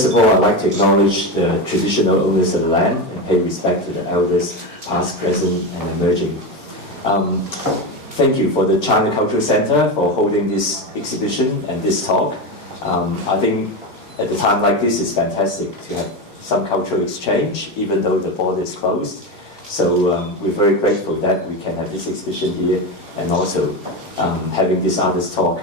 First of all, I'd like to acknowledge the traditional owners of the land and pay respect to the elders, past, present, and emerging. Thank you for the China Cultural Center for holding this exhibition and this talk. I think at a time like this, it's fantastic to have some cultural exchange, even though the border is closed. So we're very grateful that we can have this exhibition here and also having this artist talk.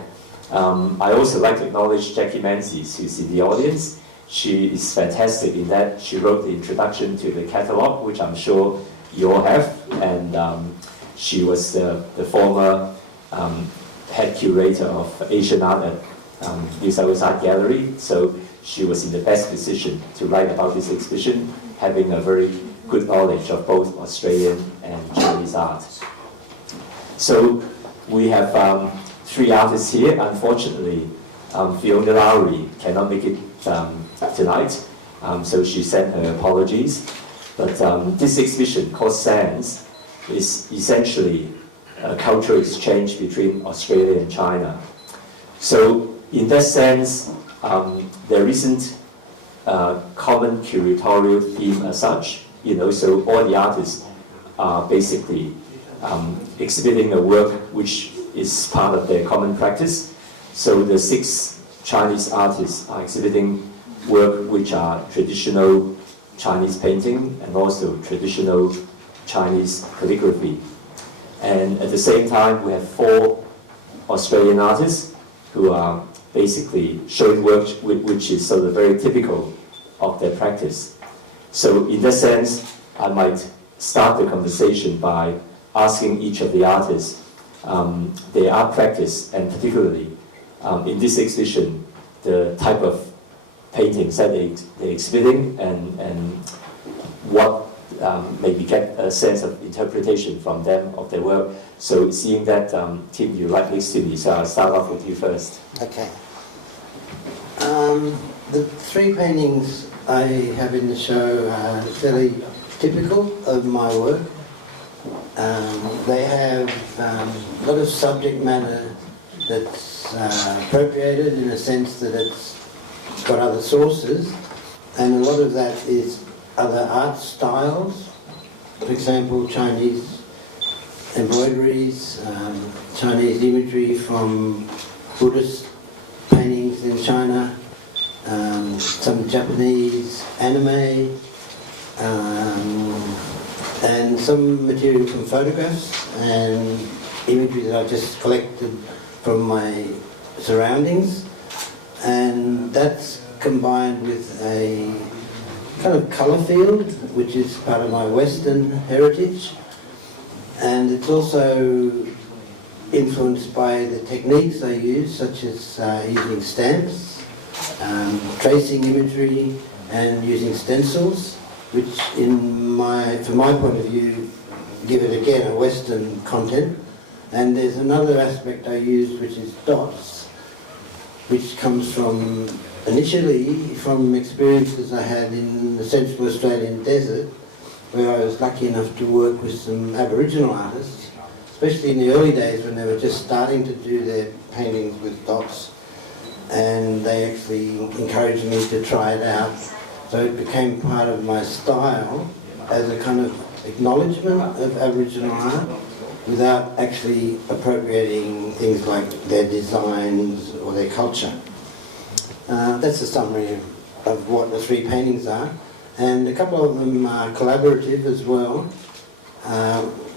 I also like to acknowledge Jackie Menzies, who's in the audience. She is fantastic in that she wrote the introduction to the catalog, which I'm sure you all have, and she was the former head curator of Asian art at New South Wales Art Gallery, so she was in the best position to write about this exhibition, having a very good knowledge of both Australian and Chinese art. So we have 3 artists here. Unfortunately, Fiona Lowry cannot make it tonight, so she sent her apologies. But this exhibition, Transcends, is essentially a cultural exchange between Australia and China. So in that sense, there isn't a common curatorial theme as such, so all the artists are basically exhibiting a work which is part of their common practice. So the 6 Chinese artists are exhibiting work which are traditional Chinese painting and also traditional Chinese calligraphy. And at the same time, we have 4 Australian artists who are basically showing work which is sort of very typical of their practice. So in that sense, I might start the conversation by asking each of the artists their art practice, and particularly in this exhibition, the type of paintings that they're exhibiting and what maybe get a sense of interpretation from them of their work. So seeing that, Tim, you right next to me, so I'll start off with you first. Okay. The 3 paintings I have in the show are fairly typical of my work. They have a lot of subject matter that's appropriated in a sense that it's got other sources, and a lot of that is other art styles. For example, Chinese embroideries, Chinese imagery from Buddhist paintings in China, some Japanese anime, and some material from photographs and imagery that I just collected from my surroundings, and that's combined with a kind of colour field which is part of my Western heritage, and it's also influenced by the techniques I use, such as using stamps, tracing imagery, and using stencils, which from my point of view, give it again a Western content. And there's another aspect I use, which is dots, which comes from, initially, from experiences I had in the Central Australian desert, where I was lucky enough to work with some Aboriginal artists, especially in the early days when they were just starting to do their paintings with dots, and they actually encouraged me to try it out. So it became part of my style as a kind of acknowledgement of Aboriginal art without actually appropriating things like their designs or their culture. That's a summary of what the 3 paintings are. And a couple of them are collaborative as well,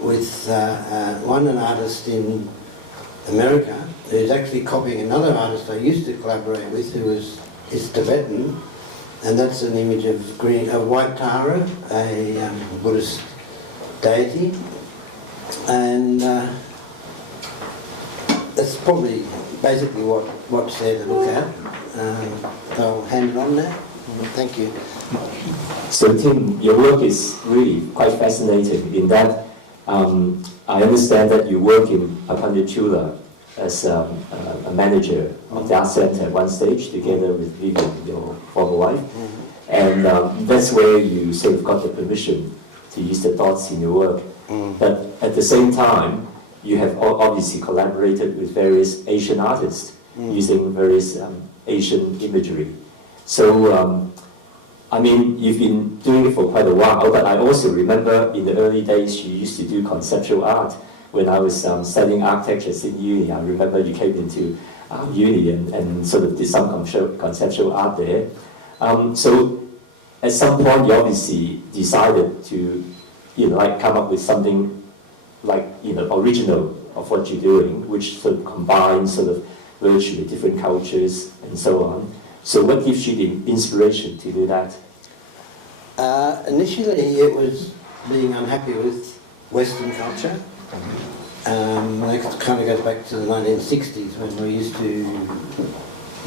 with an artist in America who's actually copying another artist I used to collaborate with, who is Tibetan, and that's an image of white Tara, a Buddhist deity, and that's probably basically what's there to look at. So I'll hand it on now. Thank you. So Tim, your work is really quite fascinating in that I understand that you work in Apanditula as a manager of the art center at one stage, together with Vivian, your former wife, and that's where you sort of got the permission to use the dots in your work. But at the same time, you have obviously collaborated with various Asian artists using various Asian imagery. So, I mean, you've been doing it for quite a while, but I also remember in the early days you used to do conceptual art. When I was studying architecture in uni, I remember you came into uni and sort of did some conceptual art there. So at some point you obviously decided to, like come up with something like, original of what you're doing, which sort of combines sort of virtually different cultures and so on. So what gives you the inspiration to do that? Initially it was being unhappy with Western culture. That kind of goes back to the 1960s when we used to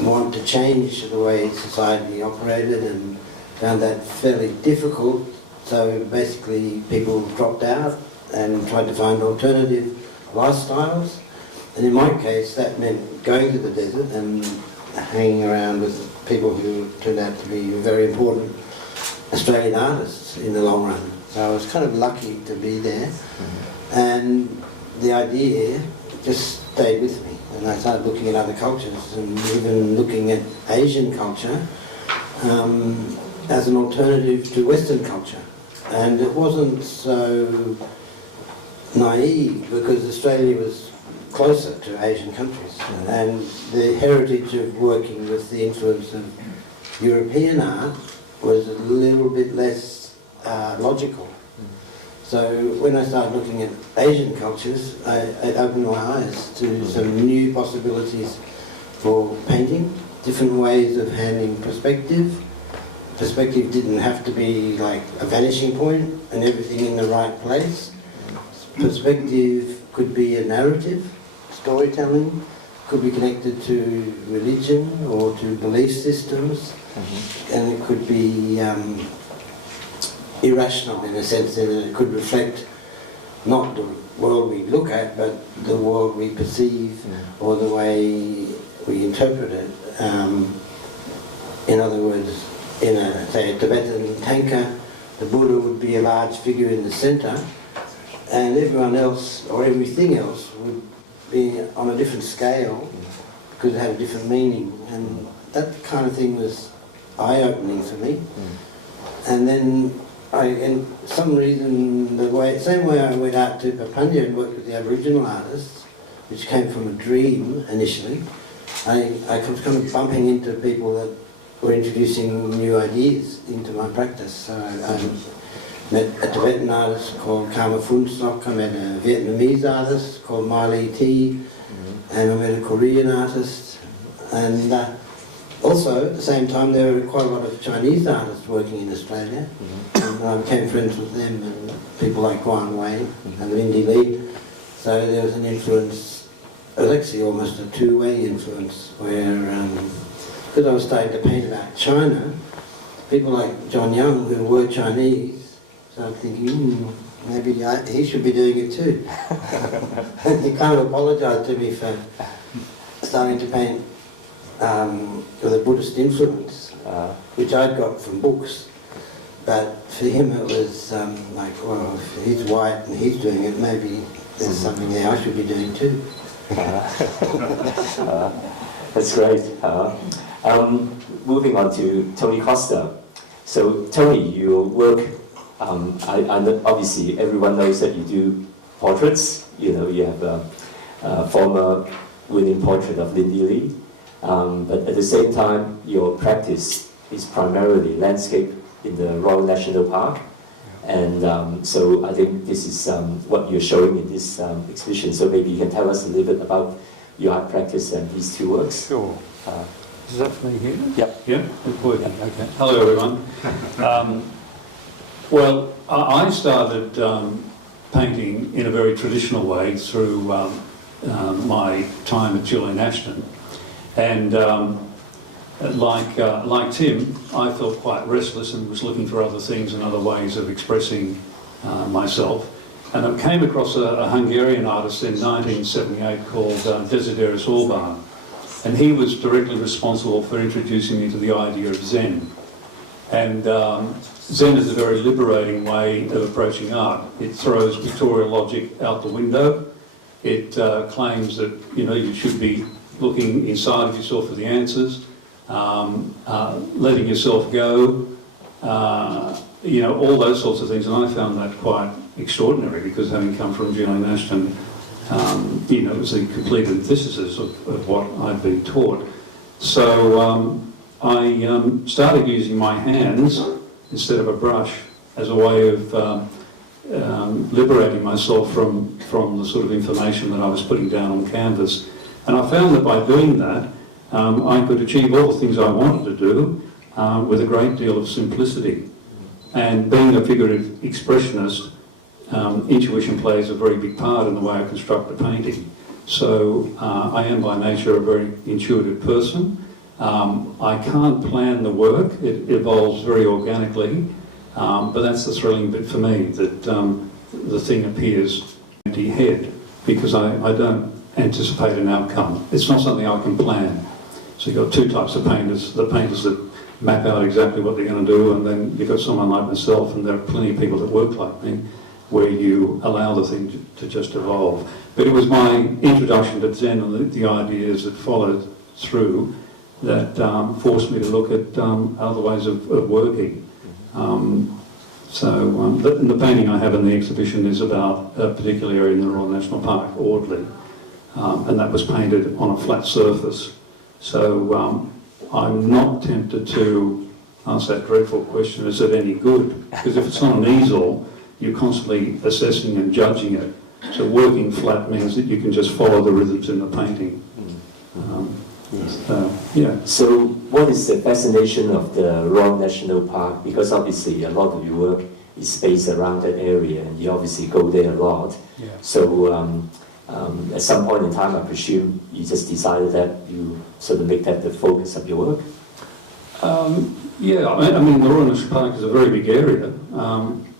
want to change the way society operated and found that fairly difficult. So basically people dropped out and tried to find alternative lifestyles. And in my case that meant going to the desert and hanging around with people who turned out to be very important Australian artists in the long run. So I was kind of lucky to be there. And the idea just stayed with me, and I started looking at other cultures and even looking at Asian culture as an alternative to Western culture. And it wasn't so naive because Australia was closer to Asian countries, and the heritage of working with the influence of European art was a little bit less logical. So when I started looking at Asian cultures, it opened my eyes to some new possibilities for painting, different ways of handling perspective. Perspective didn't have to be like a vanishing point and everything in the right place. Perspective could be a narrative, storytelling, could be connected to religion or to belief systems, and it could be irrational in a sense that it could reflect not the world we look at, but the world we perceive or the way we interpret it. In other words, in a, say, a Tibetan tanka, the Buddha would be a large figure in the centre, and everyone else or everything else would be on a different scale because it had a different meaning, and that kind of thing was eye-opening for me. And then in some reason, same way I went out to Papunya and worked with the Aboriginal artists, which came from a dream initially, I was kind of bumping into people that were introducing new ideas into my practice. So I met a Tibetan artist called Karma Funsok, I met a Vietnamese artist called Mai Ly Thi, and I met a Korean artist, and also at the same time there were quite a lot of Chinese artists working in Australia, and I became friends with them, and people like Wang and Lindy Lee. So there was an influence, it was actually almost a two-way influence, where because I was starting to paint about China, people like John Young, who were Chinese, started thinking, maybe he should be doing it too. And he kind of apologised to me for starting to paint with a Buddhist influence, which I'd got from books. But for him it was like, well, if he's white and he's doing it, maybe there's something there I should be doing too. That's great. Moving on to Tony Costa. So Tony, your work, obviously everyone knows that you do portraits. You have a former winning portrait of Lindy Lee. But at the same time, your practice is primarily landscape in the Royal National Park. And so I think this is what you're showing in this exhibition. So maybe you can tell us a little bit about your art practice and these two works. Sure. Is that for me here? Yep. Yeah, it's working. Okay. Hello, everyone. Well, I started painting in a very traditional way through my time at Julian Ashton. And like Tim, I felt quite restless and was looking for other things and other ways of expressing myself. And I came across a Hungarian artist in 1978 called Desiderius Orban. And he was directly responsible for introducing me to the idea of Zen. And Zen is a very liberating way of approaching art. It throws Victorian logic out the window. It claims that you should be looking inside of yourself for the answers. letting yourself go, all those sorts of things. And I found that quite extraordinary because having come from Julian Ashton, it was the complete antithesis of what I'd been taught. So I started using my hands instead of a brush as a way of liberating myself from the sort of information that I was putting down on canvas. And I found that by doing that, I could achieve all the things I wanted to do with a great deal of simplicity. And being a figurative expressionist, intuition plays a very big part in the way I construct a painting. So I am by nature a very intuitive person. I can't plan the work, it evolves very organically, but that's the thrilling bit for me, that the thing appears empty head, because I don't anticipate an outcome. It's not something I can plan. So you've got two types of painters, the painters that map out exactly what they're going to do, and then you've got someone like myself, and there are plenty of people that work like me, where you allow the thing to just evolve. But it was my introduction to Zen and the ideas that followed through that forced me to look at other ways of working. The painting I have in the exhibition is about a particular area in the Royal National Park, Audley, and that was painted on a flat surface. So I'm not tempted to answer that dreadful question, is it any good? Because if it's on an easel, you're constantly assessing and judging it. So working flat means that you can just follow the rhythms in the painting. So what is the fascination of the Royal National Park? Because obviously a lot of your work is based around that area, and you obviously go there a lot. Yeah. So at some point in time, I presume you just decided that you sort of make that the focus of your work? I mean, the Royal National Park is a very big area.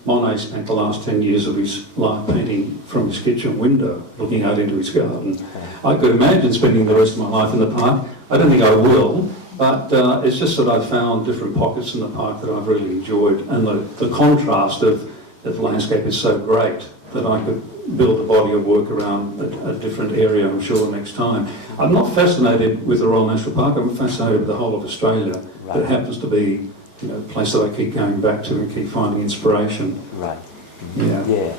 Monet spent the last 10 years of his life painting from his kitchen window, looking out into his garden. I could imagine spending the rest of my life in the park. I don't think I will, but it's just that I've found different pockets in the park that I've really enjoyed, and the contrast of the landscape is so great that I could build a body of work around a different area, I'm sure, next time. I'm not fascinated with the Royal National Park, I'm fascinated with the whole of Australia. Right. It happens to be a place that I keep going back to and keep finding inspiration. Right. Yeah.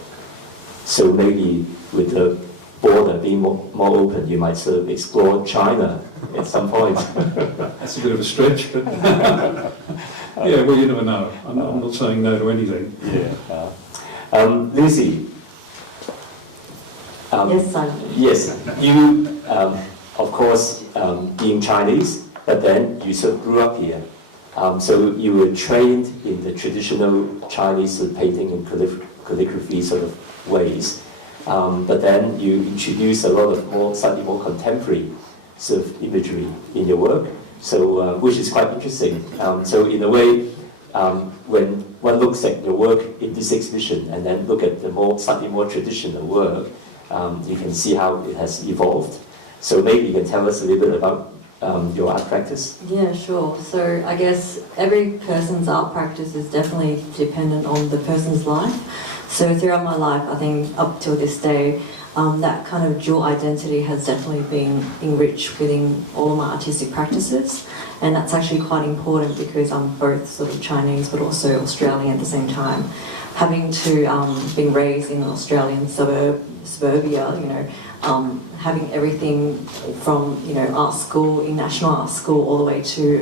So maybe with the border being more open, you might sort of explore China at some point. That's a bit of a stretch, but well, you never know. I'm not saying no to anything. Yeah. Lucy. Yes, Simon. Yes, you, of course, being Chinese, but then you sort of grew up here. So you were trained in the traditional Chinese sort of painting and calligraphy sort of ways, but then you introduced a lot of slightly more contemporary sort of imagery in your work, so which is quite interesting. So in a way, when one looks at your work in this exhibition and then look at the slightly more traditional work, you can see how it has evolved. So maybe you can tell us a little bit about your art practice? Yeah, sure. So I guess every person's art practice is definitely dependent on the person's life. So throughout my life, I think up till this day, that kind of dual identity has definitely been enriched within all of my artistic practices. And that's actually quite important because I'm both sort of Chinese but also Australian at the same time. Having to been raised in an Australian suburbia, having everything from art school, in National Art School, all the way to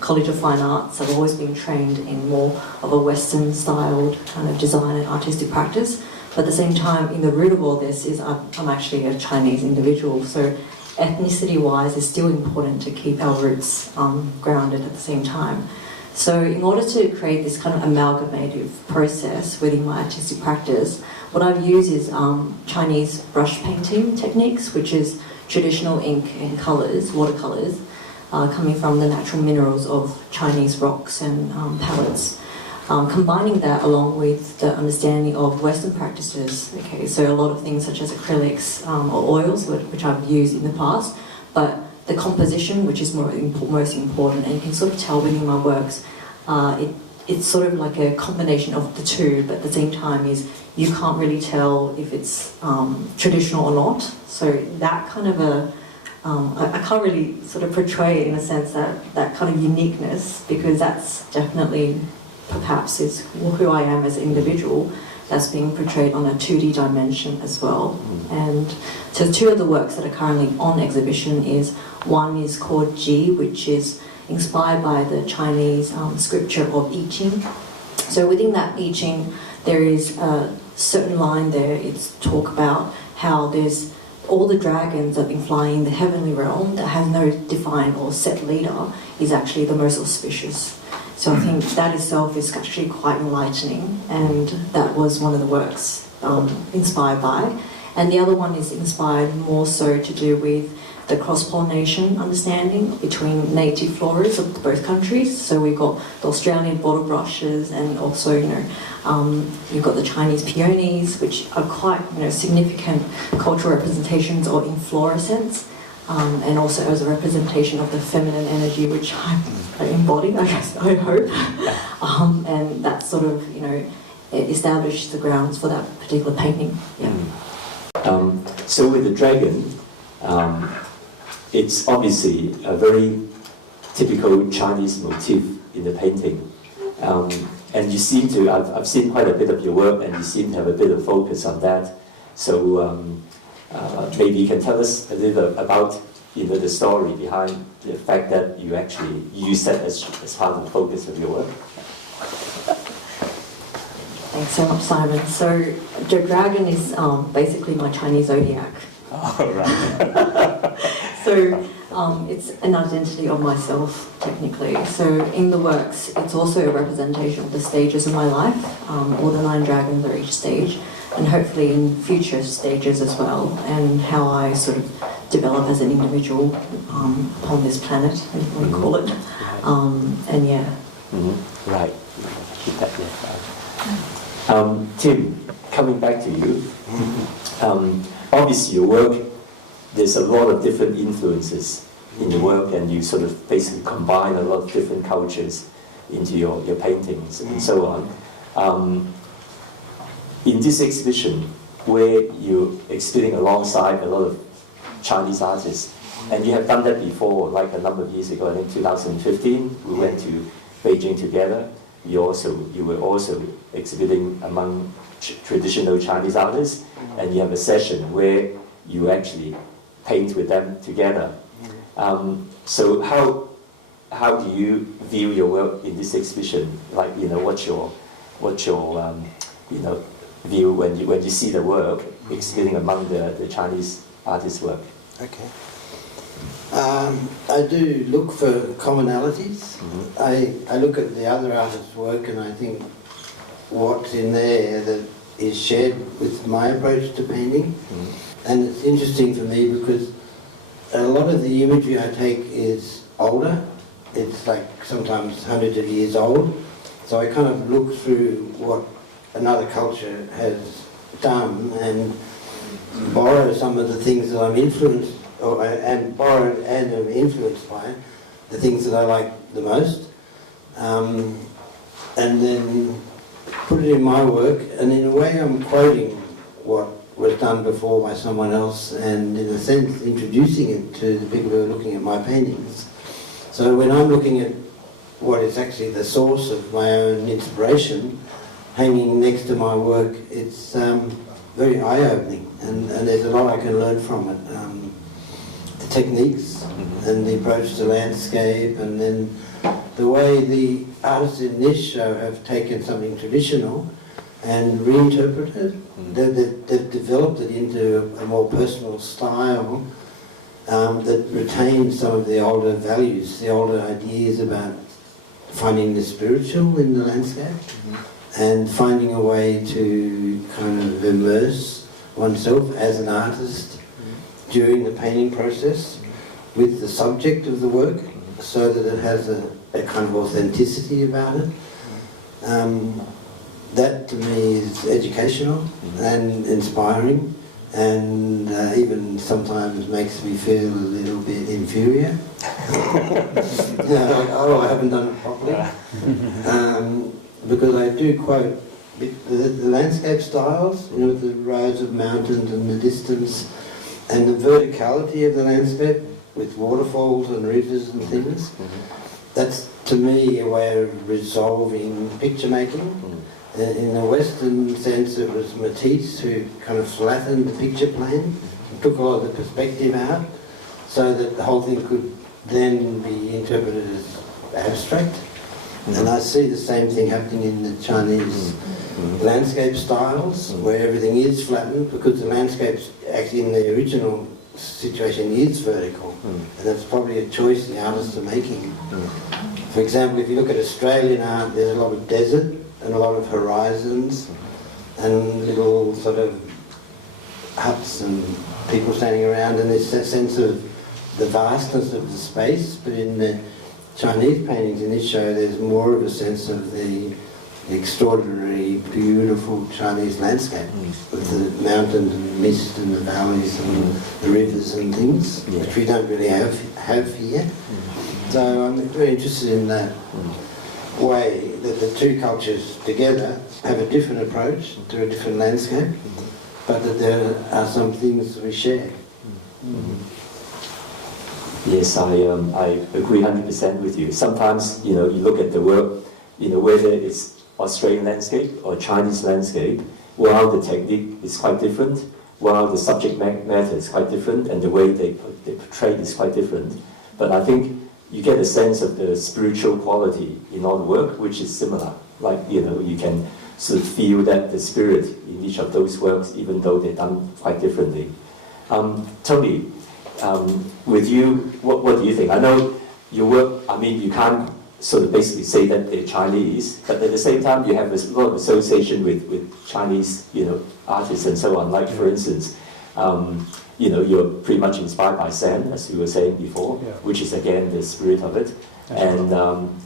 College of Fine Arts. I've always been trained in more of a Western styled kind of design and artistic practice. But at the same time, in the root of all this is I'm actually a Chinese individual. So ethnicity-wise, it's still important to keep our roots grounded at the same time. So in order to create this kind of amalgamative process within my artistic practice, what I've used is Chinese brush painting techniques, which is traditional ink and colours, watercolours, coming from the natural minerals of Chinese rocks and palettes. Combining that along with the understanding of Western practices, okay, so a lot of things such as acrylics or oils, which I've used in the past, but the composition, which is most important, and you can sort of tell within my works, it's sort of like a combination of the two, but at the same time is you can't really tell if it's traditional or not. So that kind of a I can't really sort of portray it in a sense that kind of uniqueness, because that's definitely perhaps is who I am as an individual, that's being portrayed on a 2D dimension as well. And so two of the works that are currently on exhibition is, one is called Ji, which is inspired by the Chinese scripture of I Ching. So within that I Ching, there is a certain line there, it's talk about how there's all the dragons that have been flying in the heavenly realm that has no defined or set leader is actually the most auspicious. So I think that itself is actually quite enlightening, and that was one of the works inspired by. And the other one is inspired more so to do with the cross-pollination understanding between native floras of both countries. So we've got the Australian bottle brushes, and also, you've got the Chinese peonies, which are quite, significant cultural representations or inflorescence, and also as a representation of the feminine energy, which I embody, I guess, I hope. And that sort of, it established the grounds for that particular painting. Yeah. So with the dragon, it's obviously a very typical Chinese motif in the painting. And you seem to, I've seen quite a bit of your work, and you seem to have a bit of focus on that. So maybe you can tell us a little about the story behind the fact that you actually use that as part of the focus of your work. Thanks so much, Simon. So the dragon is basically my Chinese zodiac. Oh, right. So it's an identity of myself, technically. So in the works, it's also a representation of the stages of my life. All the 9 dragons are each stage, and hopefully in future stages as well, and how I sort of develop as an individual upon this planet, if you want to call it. And yeah. Mm-hmm. Right. Keep that there. Tim, coming back to you, obviously your work, there's a lot of different influences in your work, and you sort of basically combine a lot of different cultures into your paintings and so on. In this exhibition, where you're exhibiting alongside a lot of Chinese artists, and you have done that before, like a number of years ago, I think 2015, we went to Beijing together. You were also exhibiting among traditional Chinese artists, and you have a session where you actually paint with them together. So how do you view your work in this exhibition? Like, what's your view when you see the work exhibiting among the Chinese artists' work? Okay. I do look for commonalities. I look at the other artists' work, and I think what's in there that is shared with my approach to painting. And it's interesting for me because a lot of the imagery I take is older. It's like sometimes hundreds of years old. So I kind of look through what another culture has done and borrow some of the things that I'm influenced, and borrow and am influenced by the things that I like the most, and then put it in my work. And in a way I'm quoting what was done before by someone else, and in a sense introducing it to the people who are looking at my paintings. So when I'm looking at what is actually the source of my own inspiration hanging next to my work, it's very eye-opening, and there's a lot I can learn from it. The techniques and the approach to landscape, and then the way the artists in this show have taken something traditional and reinterpreted it. They've developed it into a more personal style that retains some of the older values, the older ideas about finding the spiritual in the landscape, and finding a way to kind of immerse oneself as an artist during the painting process with the subject of the work, so that it has a kind of authenticity about it. That to me is educational and inspiring, and even sometimes makes me feel a little bit inferior. Like, oh, I haven't done it properly. Because I do quote the landscape styles, the rows of mountains and the distance and the verticality of the landscape with waterfalls and rivers and things. That's, to me, a way of resolving picture making. In the Western sense, it was Matisse who kind of flattened the picture plane, took a lot of the perspective out, so that the whole thing could then be interpreted as abstract. And I see the same thing happening in the Chinese landscape styles, where everything is flattened, because the landscapes actually in the original situation is vertical, and that's probably a choice the artists are making. For example, if you look at Australian art, there's a lot of desert and a lot of horizons and little sort of huts and people standing around, and there's that sense of the vastness of the space. But in the Chinese paintings in this show, there's more of a sense of the extraordinary, beautiful Chinese landscape with the mountains and mist and the valleys and the rivers and things, which we don't really have here. So I'm very interested in that way that the two cultures together have a different approach to a different landscape, but that there are some things we share. Yes, I agree 100% with you. Sometimes, you look at the work, whether it's Australian landscape or Chinese landscape, while the technique is quite different, while the subject matter is quite different, and the way they portray is quite different. But I think you get a sense of the spiritual quality in all the work, which is similar. Like, you can sort of feel that the spirit in each of those works, even though they're done quite differently. Tony, with you, what do you think? I know your work, you can't sort of basically say that they're Chinese, but at the same time you have a lot of association with Chinese, artists and so on. Like, for instance, you're pretty much inspired by Zen, as you were saying before, which is again the spirit of it. And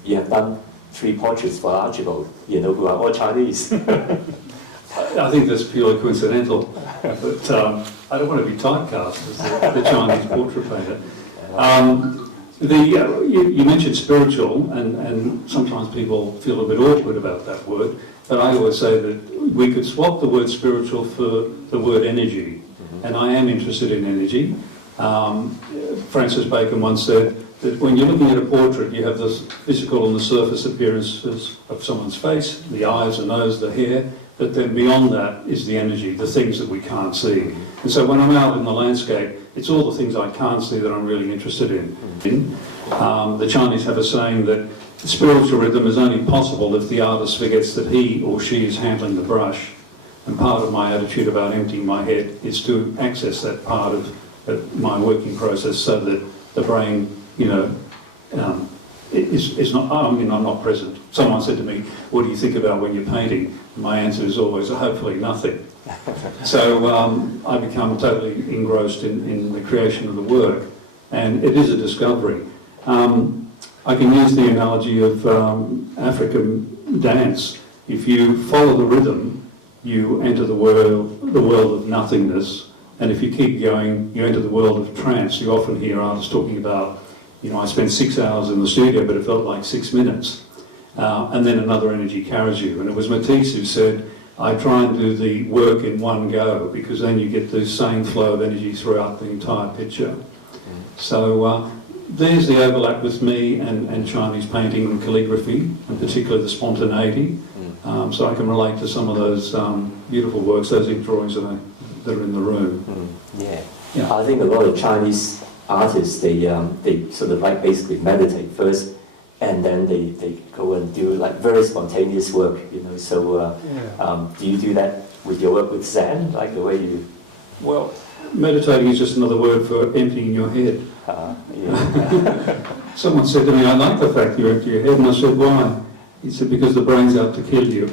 you have done 3 portraits for Archibald, who are all Chinese. I think that's purely coincidental, but I don't want to be typecast as the Chinese portrait painter. You mentioned spiritual, and sometimes people feel a bit awkward about that word, but I always say that we could swap the word spiritual for the word energy, and I am interested in energy. Francis Bacon once said that when you're looking at a portrait, you have this physical and the surface appearances of someone's face, the eyes, the nose, the hair, but then beyond that is the energy, the things that we can't see. And so when I'm out in the landscape, it's all the things I can't see that I'm really interested in. The Chinese have a saying that spiritual rhythm is only possible if the artist forgets that he or she is handling the brush. And part of my attitude about emptying my head is to access that part of my working process, so that the brain, is not, I'm not present. Someone said to me, what do you think about when you're painting? My answer is always, hopefully nothing. So I become totally engrossed in the creation of the work, and it is a discovery. I can use the analogy of African dance. If you follow the rhythm, you enter the world of nothingness, and if you keep going, you enter the world of trance. You often hear artists talking about, I spent 6 hours in the studio, but it felt like 6 minutes. And then another energy carries you. And it was Matisse who said, I try and do the work in one go, because then you get the same flow of energy throughout the entire picture. So there's the overlap with me and Chinese painting and calligraphy, and particularly the spontaneity. So I can relate to some of those beautiful works, those ink drawings that are in the room. Yeah. I think a lot of Chinese artists, they sort of like basically meditate first, and then they go and do like very spontaneous work, So do you do that with your work with Zen, like the way you? Well, meditating is just another word for emptying your head. Someone said to me, I like the fact you empty your head, and I said, why? He said, because the brain's out to kill you.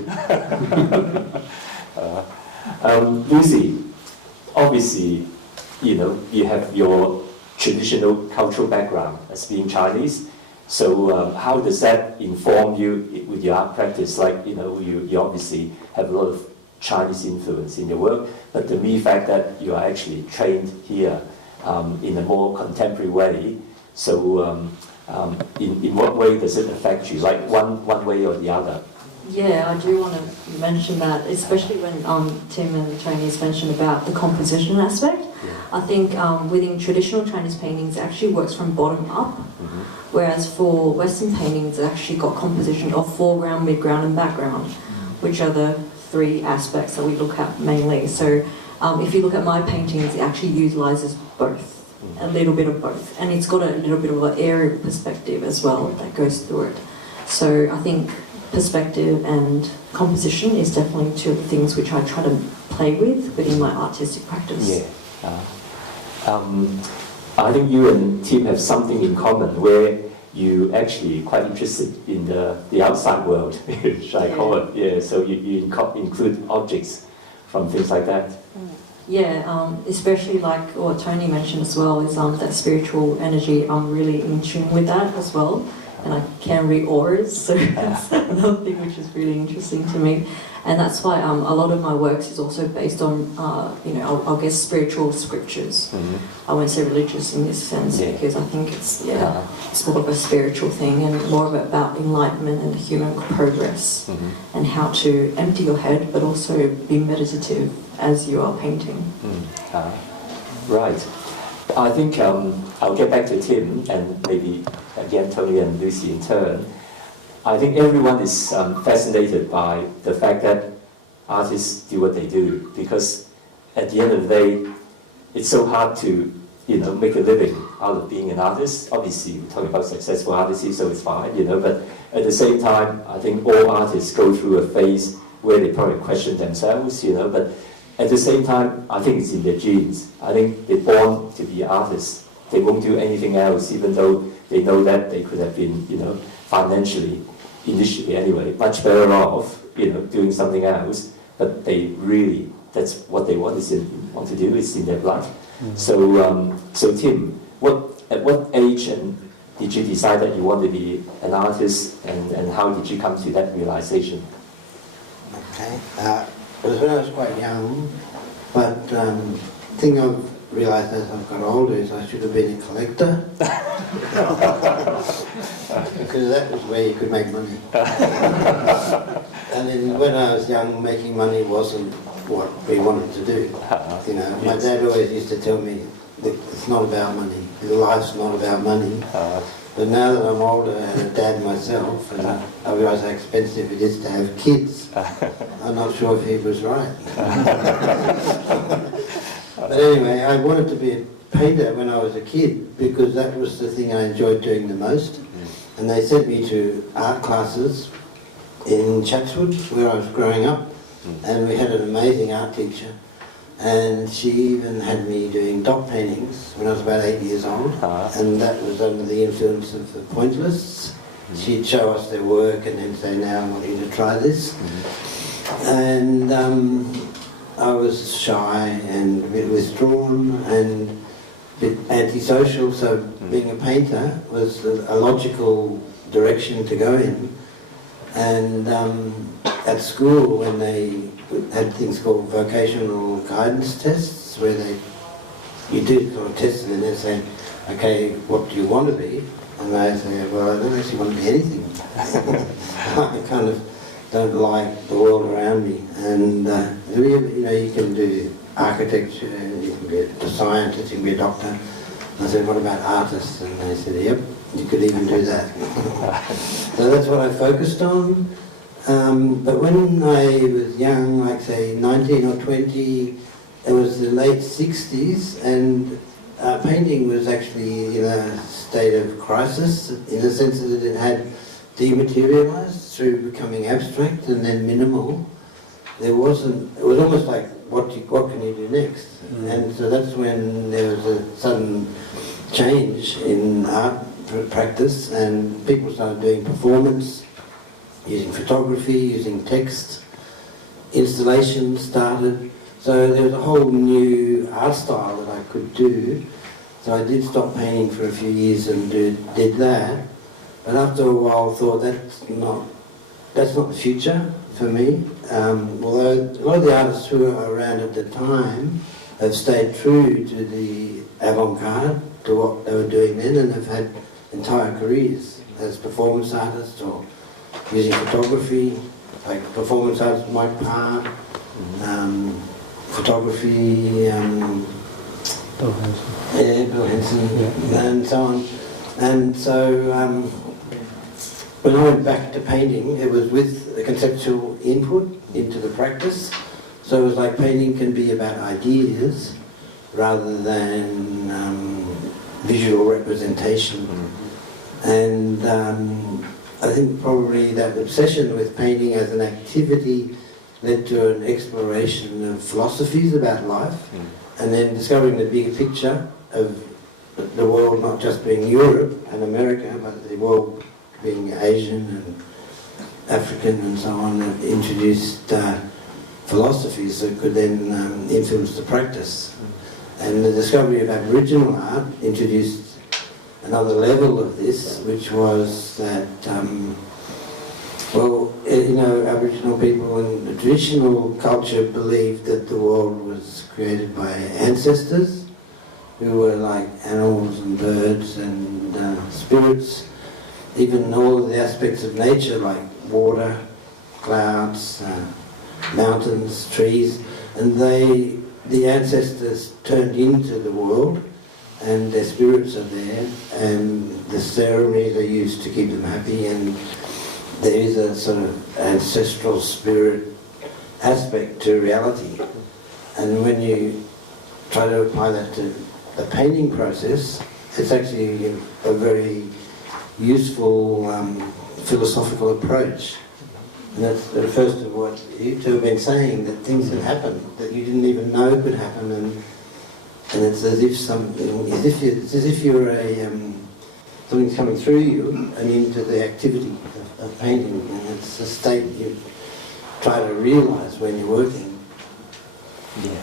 Lucy, obviously, you have your traditional cultural background as being Chinese. So how does that inform you with your art practice? Like, you obviously have a lot of Chinese influence in your work, but the mere fact that you are actually trained here in a more contemporary way, so in what way does it affect you? Like one way or the other? Yeah, I do want to mention that, especially when Tim and Tony's mentioned about the composition aspect. I think within traditional Chinese paintings, it actually works from bottom up, whereas for Western paintings, it actually got composition of foreground, midground, and background, which are the three aspects that we look at mainly. So if you look at my paintings, it actually utilises both, a little bit of both, and it's got a little bit of an aerial perspective as well that goes through it. So I think perspective and composition is definitely two of the things which I try to play with within my artistic practice. Yeah. I think you and Tim have something in common where you actually quite interested in the outside world, should I call it? Yeah. So you include objects from things like that. Yeah, especially like what Tony mentioned as well is that spiritual energy. I'm really in tune with that as well. And I can read auras, so that's another thing which is really interesting to me. And that's why a lot of my works is also based on, I'll guess spiritual scriptures. I won't say religious in this sense because I think it's more of a spiritual thing and more about enlightenment and human progress and how to empty your head but also be meditative as you are painting. Right. I think I'll get back to Tim and maybe again Tony and Lucy in turn. I think everyone is fascinated by the fact that artists do what they do, because at the end of the day, it's so hard to make a living out of being an artist. Obviously, we're talking about successful artists, so it's fine, but at the same time, I think all artists go through a phase where they probably question themselves, but at the same time, I think it's in their genes. I think they're born to be artists. They won't do anything else, even though they know that they could have been, financially, initially anyway, much better off, doing something else. But they really, that's what they want to do. It's in their blood. So Tim, at what age did you decide that you want to be an artist, and how did you come to that realization? Okay. It was when I was quite young, but the thing I've realised as I've got older is I should have been a collector. Because that was where you could make money. And then when I was young, making money wasn't what we wanted to do. My dad always used to tell me that it's not about money, life's not about money. But now that I'm older and a dad myself, and I realise how expensive it is to have kids, I'm not sure if he was right. But anyway, I wanted to be a painter when I was a kid because that was the thing I enjoyed doing the most. And they sent me to art classes in Chatswood, where I was growing up, and we had an amazing art teacher. And she even had me doing dot paintings when I was about 8 years old, and that was under the influence of the pointilists. She'd show us their work and then say, now I want you to try this. And I was shy and a bit withdrawn and a bit antisocial, so being a painter was a logical direction to go in. And at school, when they had things called vocational guidance tests, where you do sort of tests and then they say, okay, what do you want to be? And I say, well, I don't actually want to be anything. I kind of don't like the world around me. And you can do architecture, you can be a scientist, you can be a doctor. I said, what about artists? And they said, yep, you could even do that. So that's what I focused on. But when I was young, like say 19 or 20, it was the late 60s, and painting was actually in a state of crisis, in the sense that it had dematerialised through becoming abstract and then minimal. It was almost like, what can you do next? And so that's when there was a sudden change in art practice, and people started doing performance, using photography, using text, installation started. So there was a whole new art style that I could do. So I did stop painting for a few years and did that. But after a while I thought that's not the future for me. Although a lot of the artists who were around at the time have stayed true to the avant-garde, to what they were doing then, and have had entire careers as performance artists or using photography. like performance arts, Mike Parr, photography, Bill Hanson. yeah, Bill Henson, and so on. And so when I went back to painting, it was with a conceptual input into the practice. So it was like painting can be about ideas rather than visual representation. And I think probably that obsession with painting as an activity led to an exploration of philosophies about life, and then discovering the bigger picture of the world not just being Europe and America, but the world being Asian and African and so on, that introduced philosophies that could then influence the practice. And the discovery of Aboriginal art introduced another level of this, which was that, well, you know, Aboriginal people in the traditional culture believed that the world was created by ancestors who were like animals and birds and spirits, even all of the aspects of nature like water, clouds, mountains, trees, and the ancestors turned into the world and their spirits are there and the ceremonies are used to keep them happy, and there is a sort of ancestral spirit aspect to reality. And when you try to apply that to the painting process, it's actually a very useful philosophical approach. And that's the first of what you two have been saying, that things can happen that you didn't even know could happen, and it's as if you're something's coming through you and into the activity of painting, and it's a state you try to realise when you're working. Yeah.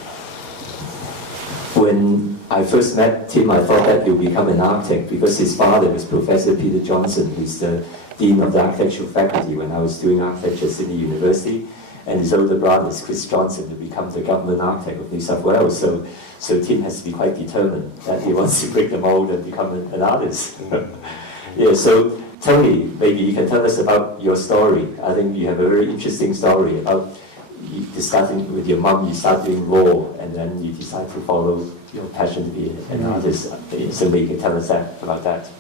When I first met Tim, I thought that he'll become an architect because his father was Professor Peter Johnson, who's the Dean of the Architectural Faculty when I was doing architecture at Sydney University, and his older brother is Chris Johnson, to become the government architect of New South Wales. So Tim has to be quite determined that he wants to break the mold and become an artist. Yeah, so Tony, maybe you can tell us about your story. I think you have a very interesting story about you starting with your mum, you start doing law, and then you decide to follow your passion to be an artist. So maybe you can tell us about that.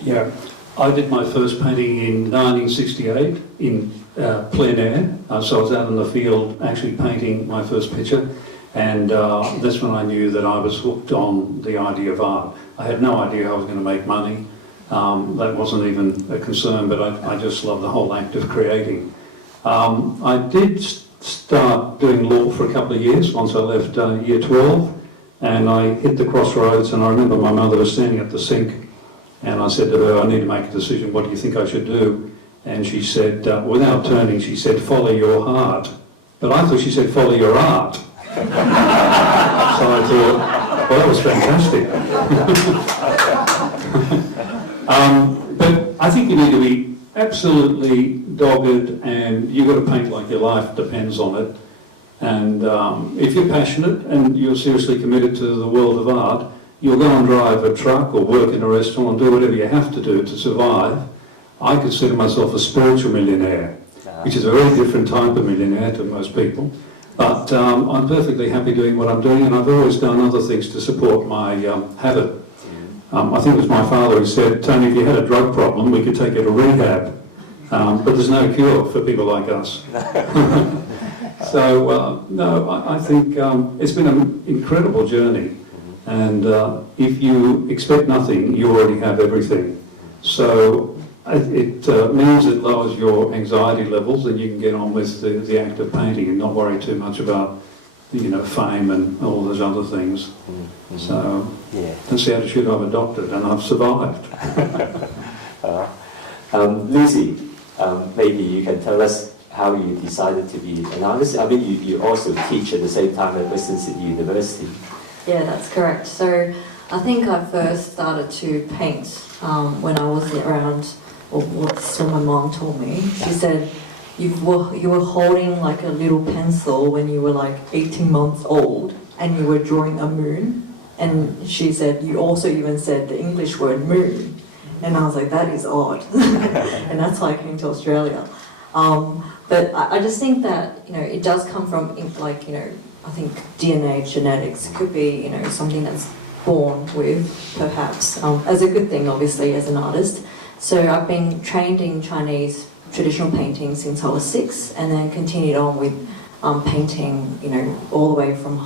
Yeah, I did my first painting in 1968 in plein air. So I was out in the field actually painting my first picture, and that's when I knew that I was hooked on the idea of art. I had no idea I was going to make money. That wasn't even a concern, but I just love the whole act of creating. I did start doing law for a couple of years once I left year 12, and I hit the crossroads, and I remember my mother was standing at the sink, and I said to her, I need to make a decision, what do you think I should do? And she said, without turning, she said, follow your heart. But I thought she said, follow your art. So I thought, well, that was fantastic. But I think you need to be absolutely dogged, and you've got to paint like your life depends on it. And if you're passionate and you're seriously committed to the world of art, you'll go and drive a truck or work in a restaurant and do whatever you have to do to survive. I consider myself a spiritual millionaire, which is a very different type of millionaire to most people. But I'm perfectly happy doing what I'm doing, and I've always done other things to support my habit. I think it was my father who said, Tony, if you had a drug problem, we could take you to rehab. But there's no cure for people like us. So, no, I think it's been an incredible journey. And if you expect nothing, you already have everything. So it means it lowers your anxiety levels, and you can get on with the act of painting and not worry too much about, fame and all those other things. So that's the attitude I've adopted, and I've survived. Lucy, maybe you can tell us how you decided to be an artist. I mean, you also teach at the same time at Western Sydney University. Yeah, that's correct. So I think I first started to paint when I was around, or what's what my mom told me. She said you were holding like a little pencil when you were like 18 months old, and you were drawing a moon. And she said you also even said the English word moon. And I was like, that is odd. And that's why I came to Australia. But I just think that, you know, it does come from, like, you know, I think DNA, genetics could be, you know, something that's born with, perhaps, as a good thing, obviously, as an artist. So I've been trained in Chinese traditional painting since I was 6, and then continued on with painting, you know, all the way from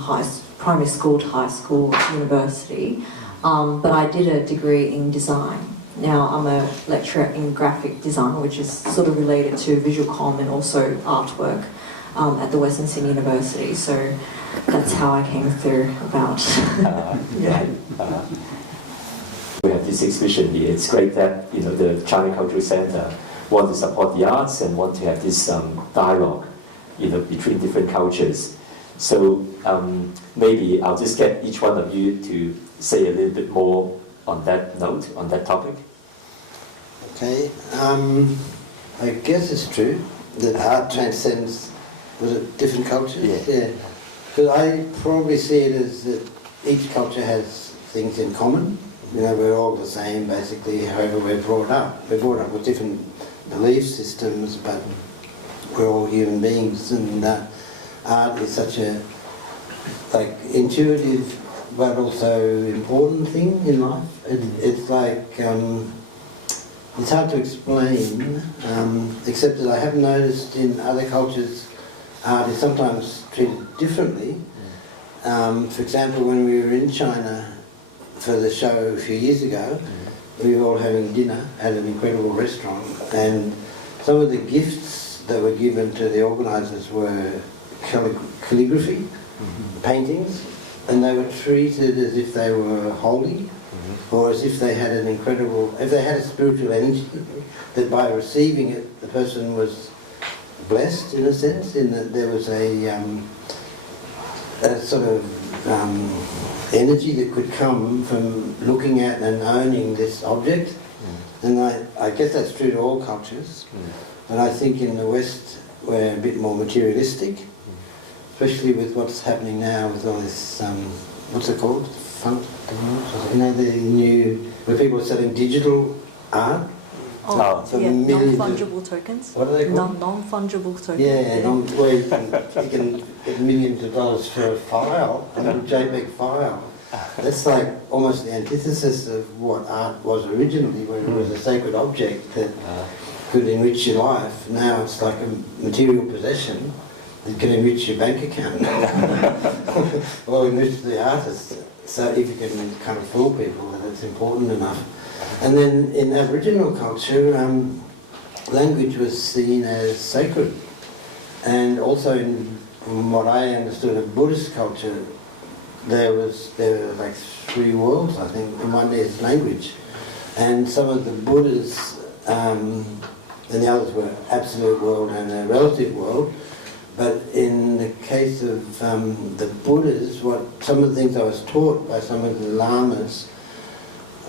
primary school to high school, university. But I did a degree in design. Now I'm a lecturer in graphic design, which is sort of related to visual comm and also artwork at the Western Sydney University. So that's how I came through about. Yeah. We have this exhibition here. It's great that, you know, the China Cultural Centre want to support the arts and want to have this dialogue, you know, between different cultures. So maybe I'll just get each one of you to say a little bit more on that note, on that topic. Okay, I guess it's true that art transcends, was it different cultures? Yeah. Because I probably see it as that each culture has things in common. You know, we're all the same basically, however we're brought up. We're brought up with different belief systems, but we're all human beings, and art is such a intuitive but also important thing in life. It's like, it's hard to explain, except that I have noticed in other cultures art is sometimes treated differently. For example, when we were in China for the show a few years ago, we were all having dinner at an incredible restaurant, and some of the gifts that were given to the organisers were calligraphy, paintings, and they were treated as if they were holy, or as if they had if they had a spiritual energy, that by receiving it, the person was blessed in a sense, in that there was a sort of energy that could come from looking at and owning this object. And I guess that's true to all cultures. And I think in the West we're a bit more materialistic, especially with what's happening now with all this, what's it called? You know, the new, where people are selling digital art. Non-fungible tokens. What are they called? Non-fungible tokens. Yeah, where you can get millions of dollars for a file, a little JPEG file. That's like almost the antithesis of what art was originally, where it was a sacred object that could enrich your life. Now it's like a material possession that can enrich your bank account or enrich the artist. So if you can kind of fool people that it's important enough. And then in Aboriginal culture, language was seen as sacred. And also from what I understood of Buddhist culture, there were like 3 worlds, I think, and one is language. And some of the Buddhas, and the others were absolute world and a relative world. But in the case of the Buddhas, some of the things I was taught by some of the lamas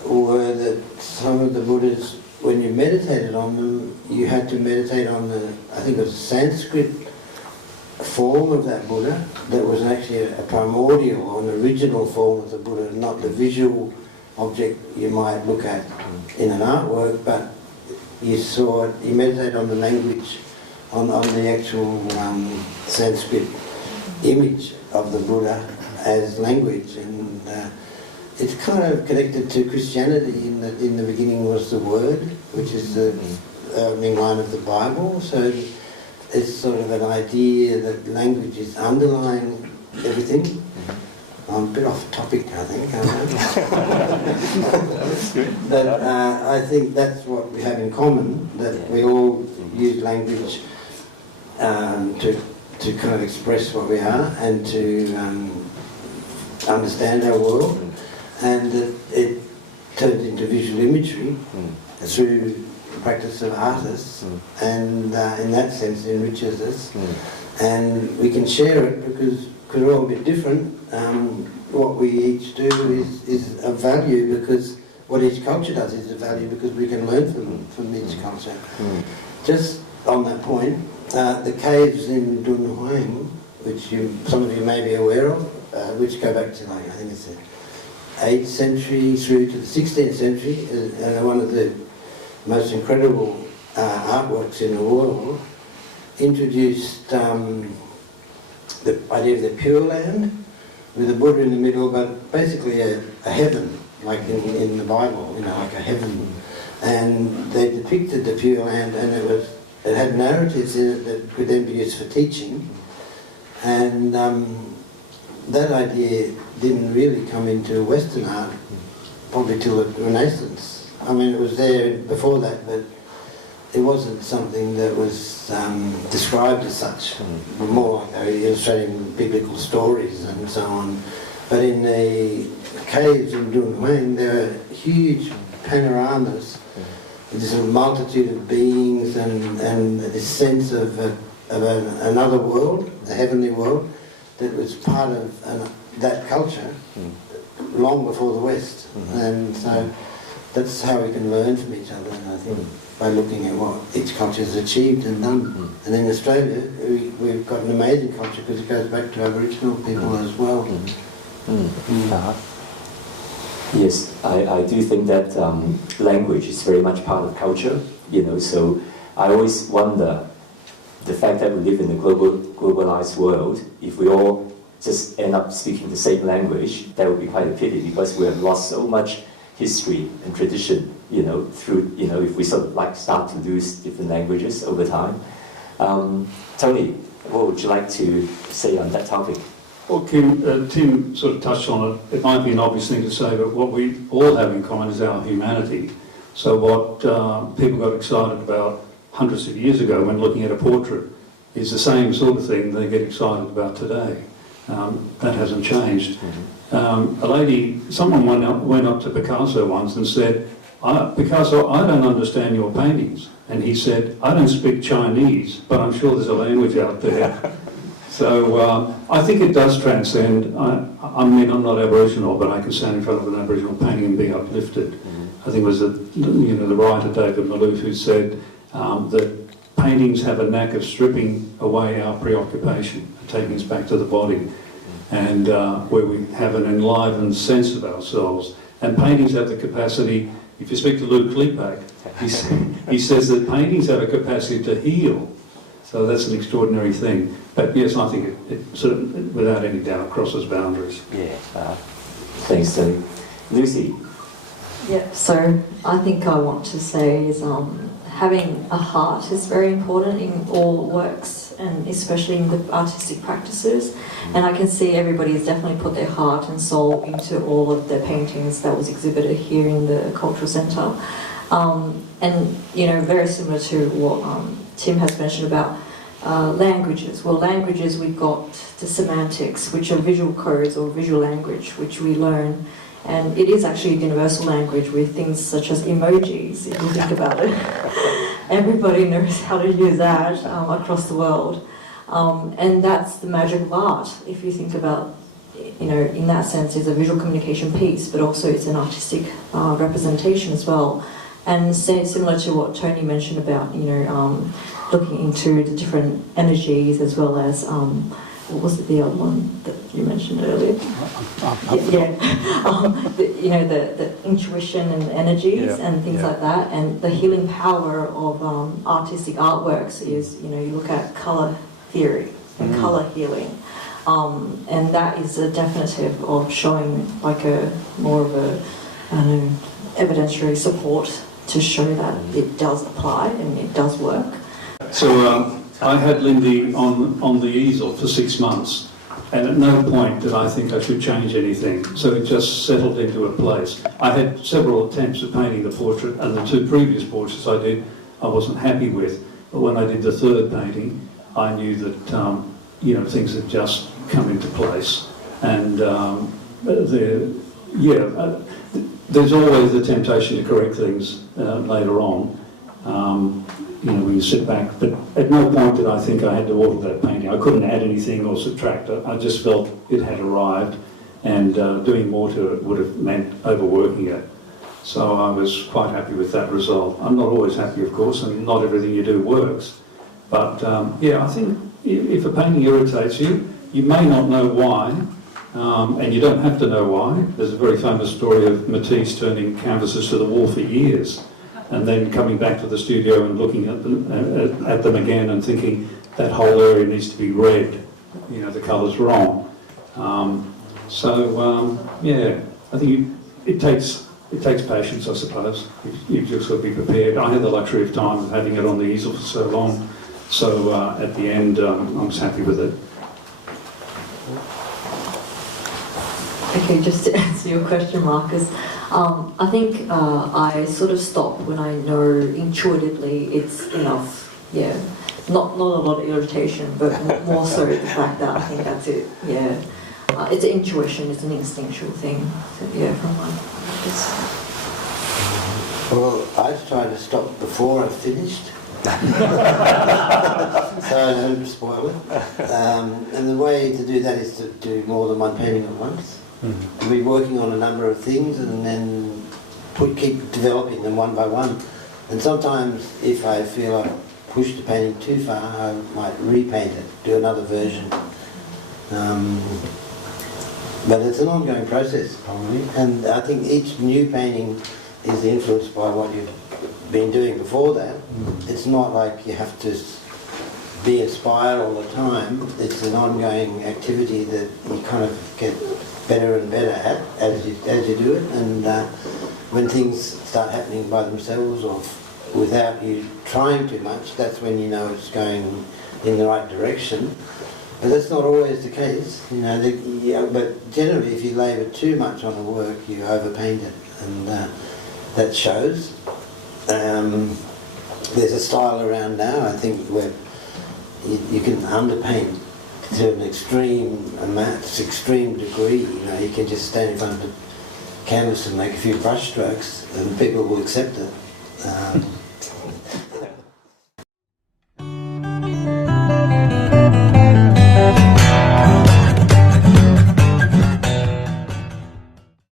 were that some of the Buddhas, when you meditated on them, you had to meditate on I think it was a Sanskrit form of that Buddha that was actually a primordial or an original form of the Buddha, not the visual object you might look at in an artwork, but you saw it, you meditated on the language, on the actual Sanskrit image of the Buddha as language. And it's kind of connected to Christianity in that in the beginning was the Word, which is the opening line of the Bible. So it's sort of an idea that language is underlying everything. I'm a bit off topic, I think. But I think that's what we have in common, that we all use language to kind of express what we are and to understand our world, and that it turns into visual imagery through the practice of artists, and in that sense enriches us, and we can share it because we're all a bit different. What we each do is of value, because what each culture does is of value because we can learn from each culture. Just on that point, the caves in Dunhuang, which some of you may be aware of, which go back to, like, I think it's the 8th century through to the 16th century, and are one of the most incredible artworks in the world. introduced the idea of the Pure Land, with a Buddha in the middle, but basically a heaven, like in the Bible, like a heaven. And they depicted the Pure Land, and it had narratives in it that could then be used for teaching. And that idea didn't really come into Western art probably till the Renaissance. I mean, it was there before that, but it wasn't something that was described as such. More like they were illustrating biblical stories and so on. But in the caves in Wang, there are huge panoramas. There's a multitude of beings and this sense of another world, a heavenly world, that was part of that culture long before the West. And so that's how we can learn from each other, I think, by looking at what each culture has achieved and done. And in Australia, we've got an amazing culture because it goes back to Aboriginal people as well. Yes, I do think that language is very much part of culture, so I always wonder the fact that we live in a globalized world, if we all just end up speaking the same language, that would be quite a pity because we have lost so much history and tradition, through, if we sort of start to lose different languages over time. Tony, what would you like to say on that topic? Well, Tim sort of touched on it. It might be an obvious thing to say, but what we all have in common is our humanity. So what people got excited about hundreds of years ago when looking at a portrait is the same sort of thing they get excited about today. That hasn't changed. Someone went up to Picasso once and said, Picasso, I don't understand your paintings. And he said, I don't speak Chinese, but I'm sure there's a language out there. So I think it does transcend. I mean, I'm not Aboriginal, but I can stand in front of an Aboriginal painting and be uplifted. I think it was the writer David Malouf who said that paintings have a knack of stripping away our preoccupation, taking us back to the body, and where we have an enlivened sense of ourselves. And paintings have the capacity, if you speak to Luke Klepak, he says that paintings have a capacity to heal. So that's an extraordinary thing. But yes, I think it sort of, without any doubt, crosses boundaries. Yeah. Thanks, Tony. Lucy? Yeah, so I think I want to say is having a heart is very important in all works, and especially in the artistic practices. And I can see everybody has definitely put their heart and soul into all of the paintings that was exhibited here in the Cultural Centre. And, very similar to what Tim has mentioned about languages. Well, languages, we've got the semantics, which are visual codes or visual language, which we learn. And it is actually a universal language with things such as emojis, if you think about it. Everybody knows how to use that across the world. And that's the magic of art. If you think about, in that sense, it's a visual communication piece, but also it's an artistic representation as well. And similar to what Tony mentioned about, looking into the different energies as well as, what was it, the other one that you mentioned earlier? The intuition and energies and things like that, and the healing power of artistic artworks is, you look at colour theory and colour healing, and that is a definitive of showing like more of a evidentiary support to show that it does apply and it does work. So I had Lindy on the easel for 6 months, and at no point did I think I should change anything, so it just settled into a place. I had several attempts at painting the portrait, and the 2 previous portraits I did I wasn't happy with, but when I did the 3rd painting I knew that things had just come into place, and there's always the temptation to correct things later on. When you sit back, but at no point did I think I had to alter that painting. I couldn't add anything or subtract it. I just felt it had arrived, and doing more to it would have meant overworking it. So I was quite happy with that result. I'm not always happy, of course, and not everything you do works. But I think if a painting irritates you, you may not know why, and you don't have to know why. There's a very famous story of Matisse turning canvases to the wall for years, and then coming back to the studio and looking at them again and thinking, that whole area needs to be red. You know, the colour's wrong. Yeah, I think it takes patience, I suppose. You've just got to be prepared. I had the luxury of time of having it on the easel for so long, so at the end I was happy with it. Okay, just to answer your question, Marcus, I think I sort of stop when I know intuitively it's enough. Yeah, not a lot of irritation, but more so the fact that I think that's it. Yeah, it's an intuition, it's an instinctual thing. So, yeah, from my practice. Well, I try to stop before I've finished, so I don't spoil it. And the way to do that is to do more than one painting at once. To be working on a number of things and then keep developing them one by one. And sometimes if I feel I've pushed the painting too far, I might repaint it, do another version. But it's an ongoing process probably, and I think each new painting is influenced by what you've been doing before that. It's not like you have to be inspired all the time. It's an ongoing activity that you kind of get better and better at as you do it, and when things start happening by themselves or without you trying too much, that's when you know it's going in the right direction. But that's not always the case, you know. But generally, if you labour too much on a work, you overpaint it, and that shows. There's a style around now, I think, where you can underpaint to an extreme degree. You know, you can just stand in front of the canvas and make a few brush strokes, and people will accept it.